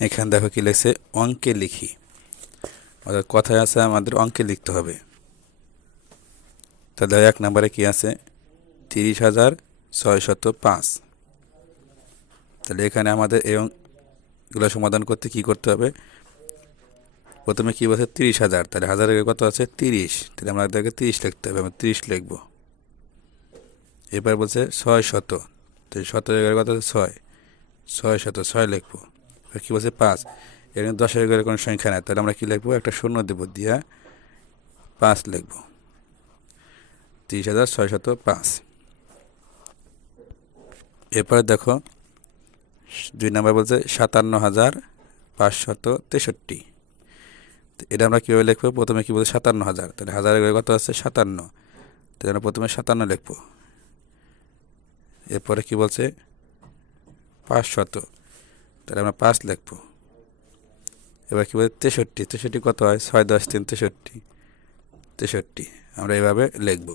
এখানে দেখো কি লেখছে, অঙ্কে লিখি। অর্থাৎ কথায় আছে আমাদের অঙ্কে লিখতে হবে। তাহলে এক নম্বরে কি আছে? তিরিশ হাজার ছয়শত পাঁচ। তাহলে এখানে আমাদের এই অঙ্কগুলো সমাধান করতে কি করতে হবে? প্রথমে কী বলছে? তিরিশ হাজার। তাহলে হাজারের কত আছে? তিরিশ। তাহলে আমাদেরকে তিরিশ লিখতে হবে, আমরা তিরিশ লিখব। এবার বলছে ছয় শত তো শত কত আছে? ছয়। ছয় শত ছয় লিখব। কী বলছে? পাঁচ। এখানে দশের ঘরে কোনো সংখ্যা নাই। তাহলে আমরা কী লিখব? একটা শূন্য দেব দিয়া পাঁচ লিখব। তিরিশ হাজার ছয় শত পাঁচ। এরপরে দেখো, দুই নম্বর বলছে সাতান্ন হাজার পাঁচশত তেষট্টি। এটা আমরা কীভাবে লিখব? প্রথমে কী বলছে সাতান্ন হাজার। তাহলে হাজারের ঘরে কত আছে? সাতান্ন। তাহলে আমরা প্রথমে সাতান্ন লিখব। এরপরে কি বলছে? পাঁচশত। তাহলে আমরা পাঁচ লিখব। এবার কী বলছে তেষট্টি। তেষট্টি কত হয়? ছয়, দশ, তিন, তেষট্টি। তেষট্টি। আমরা এভাবে লিখব।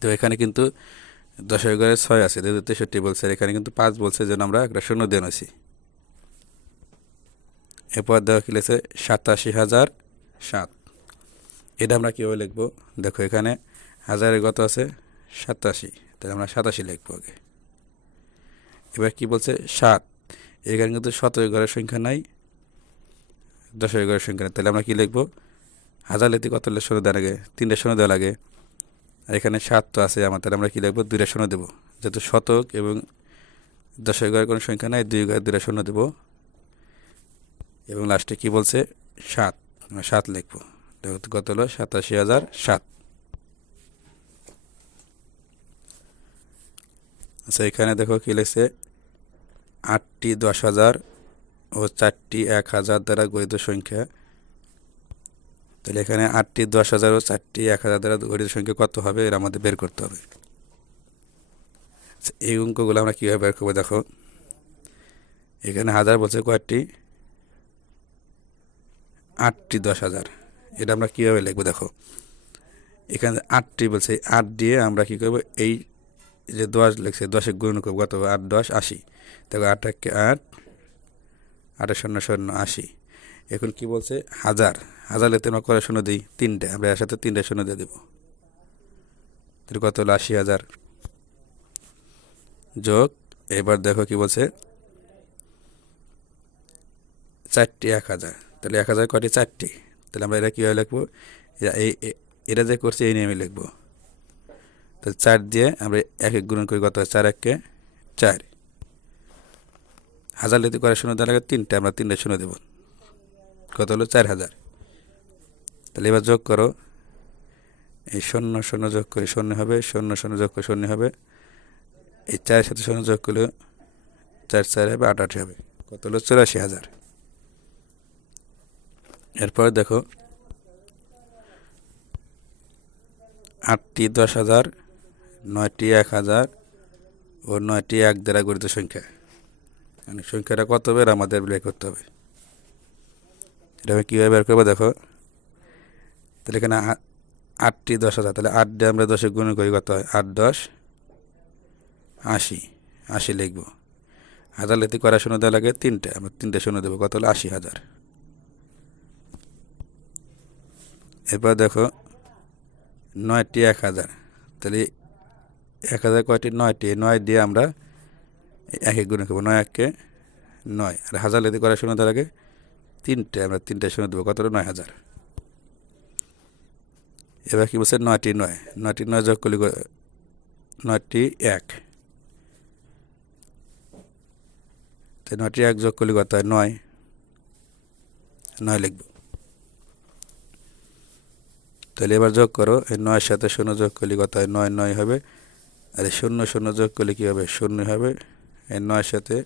তো এখানে কিন্তু দশের ঘরে ছয় আছে, যেহেতু তেষট্টি বলছে এখানে কিন্তু পাঁচ বলছে যেন আমরা একটা শূন্য দিয়ে নিছি এরপর দেওয়া কি লিখছে? সাতাশি হাজার সাত। এটা আমরা কীভাবে লিখব? দেখো এখানে হাজারের কত আছে? সাতাশি। তাহলে আমরা সাতাশি লিখব আগে। এবার কি বলছে? সাত। এখানে কিন্তু সতেরো ঘরের সংখ্যা নাই। দশের ঘরের সংখ্যা নাই। তাহলে আমরা কি লিখব? হাজার লিখতে কত শূন্য দেওয়া লাগে তিনটা শূন্য দেওয়া লাগে আর এখানে সাত তো আছে আমার। তাহলে আমরা কী লিখব? দুইটা শূন্য দেবো। যেহেতু শতক এবং দশের ঘরের কোনো সংখ্যা নাই, দুই ঘরে দুইটা শূন্য দেবো। এবং লাস্টে কি বলছে? সাত। আমরা সাত লিখব। কত হলো? সাতাশি হাজার সাত। আচ্ছা এখানে দেখো কী লিখছে? আটটি দশ হাজার ও চারটি এক হাজার দ্বারা গঠিত সংখ্যা। তাহলে এখানে আটটি দশ হাজার ও চারটি এক হাজার দ্বারা গঠিত সংখ্যা কত হবে? এর আমাদের বের করতে হবে। আচ্ছা, এই অঙ্কগুলো আমরা কীভাবে বের করব দেখো। এখানে হাজার বলছে কয়েকটি আটটি দশ হাজার। এটা আমরা কীভাবে লিখব দেখো। এখানে আটটি বলছে আট দিয়ে আমরা কী করব? এই যে দশ লিখছে দশে গুণ করব কত? আট দশ আশি। দেখো আট একে আট আট শূন্য শূন্য আশি। এখন কি বলছে? হাজার। হাজার লিখতে আমরা করে শূন্য দিই, তিনটে। আমরা এর সাথে তিনটে শূন্য দিয়ে দেবো। তাহলে কত হলো? আশি হাজার। যোগ, এবার দেখো কি বলছে? চারটি, এক হাজার। তাহলে এক হাজার কটি চারটি? তাহলে আমরা এটা কীভাবে লিখব? এই এটা যে করছে এই নিয়মে লিখব। তাহলে চার দিয়ে আমরা এক এক গুণ করি কত? চার এককে চার। হাজার লিতে করে শূন্য দেওয়া লাগে তিনটে, আমরা তিনটে শূন্য দেবো। কত হলো? চার হাজার। তাহলে এবার যোগ করো। এই শূন্য শূন্য যোগ করে শূন্য হবে, শূন্য শূন্য যোগ করে শূন্য হবে। এই চারের সাথে শূন্য যোগ করলে চার চার হবে আট হবে। কত হলো? চুরাশি হাজার। এরপর দেখো, আটটি দশ হাজার, নয়টি এক হাজার ও নয়টি এক দ্বারা গঠিত সংখ্যা। মানে সংখ্যাটা কত হবে এর আমাদের বের করতে হবে। এটা আমি কীভাবে বের করব দেখো। তাহলে এখানে আটটি দশ হাজার, তাহলে আট দিয়ে আমরা দশে গুণ করি কত হয়? আট দশ, আশি আশি লিখব। হাজার লিখতে করা শূন্য দেওয়া লাগে? তিনটে। আমরা তিনটে শূন্য দেবো, কত হলো? আশি হাজার। এরপর দেখো, নয়টি এক হাজার। তাহলে এক হাজার কয়টি? নয়টি। নয় দিয়ে আমরা এক এক গুণে করব, নয় এককে নয়। আর হাজার লেদি করার শূন্য দেওয়ার আগে তিনটে, আমরা তিনটে শূন্য দেবো, কত? হলো নয় হাজার। এবার কি বলছে? নয়টি নয়। নয়টি নয় যোগ করলে নয়টি এক। তো নয়টি এক যোগ করলে কত হয়? নয়। নয় লিখব। তাহলে এবার যোগ করো, এই নয়ের সাথে শূন্য যোগ করলে কত হয়? নয় নয় হবে। আর শূন্য শূন্য যোগ করলে কী হবে? শূন্য হবে। এই নয়ের সাথে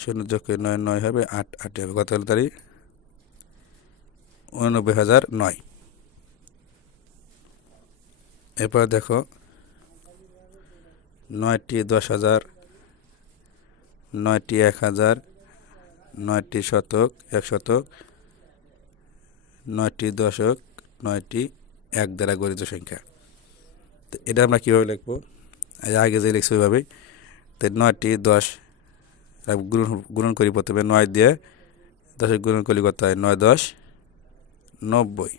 শূন্য যোগ করলে নয় নয় হবে আট আট হবে। কত তারিখ? উননব্বই হাজার নয়। এরপর দেখো, নয়টি দশ হাজার, নয়টি এক হাজার, নয়টি শতক এক শতক, নয়টি দশক, নয়টি এক দ্বারা গঠিত সংখ্যা। তো এটা আমরা কীভাবে লিখব? আগে যে লিখছি ওইভাবেই। তো নয়টি দশ আর গুণন করি প্রথমে নয় দিয়ে দশের গুণন করলে কত হয়? নয় দশ, নব্বই।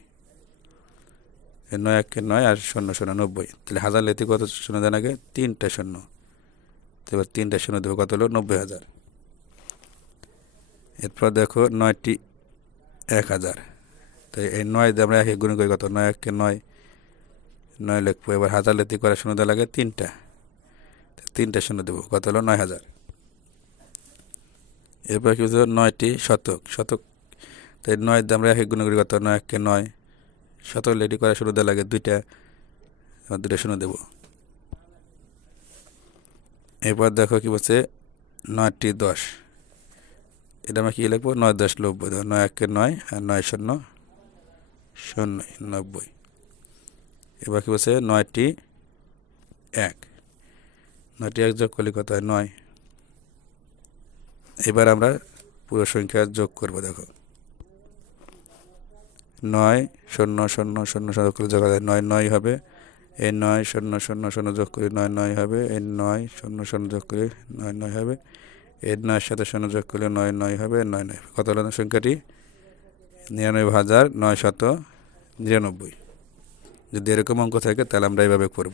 নয় একে নয় আর শূন্য শূন্য, নব্বই। তাহলে হাজার লেতে কত শূন্য দেন আগে? তিনটা শূন্য। এবার তিনটা শূন্য দেবো, কত হলো? নব্বই হাজার। এরপর দেখো নয়টি এক হাজার। তো এই নয় দিয়ে আমরা একে গুণ করি কত? নয় একে নয় নয় লিখব। এবার হাজার লেতে করে শূন্য দেওয়া লাগে তিনটা। তিনটা শূন্য দেবো। কত হলো? নয় হাজার। এরপর কি হচ্ছে নয়টি শতক। শতক তো এই নয় আমরা একে গুণ করি কত? নয় একে নয়। শতক লেটি করা শুরু দেওয়া লাগে দুইটা। দুইটা শূন্য দেবো। এরপর দেখো কি বলছে? নয়টি দশ। এটা আমরা কী লিখব? নয় দশ নব্বই। দেখো নয় একে নয় আর নয় শূন্য শূন্য নব্বই। এবার কি বলছে? নয়টি এক। নয়টি এক যোগ করলে কত হয়? নয়। এবার আমরা পুরো সংখ্যা যোগ করব, দেখো। নয় শূন্য শূন্য শূন্য শূন্য করে যোগ হয় নয় নয় হবে। এই নয় শূন্য শূন্য শূন্য যোগ করে নয় নয় হবে। এই নয় শূন্য শূন্য যোগ করে নয় নয় হবে। এর নয়ের সাথে শূন্য যোগ করলে নয় নয় হবে। নয় নয়। কত হলো সংখ্যাটি? নিরানব্বই হাজার নয় শত নিরানব্বই। যদি এরকম অঙ্ক থাকে, তাহলে আমরা এইভাবে করব।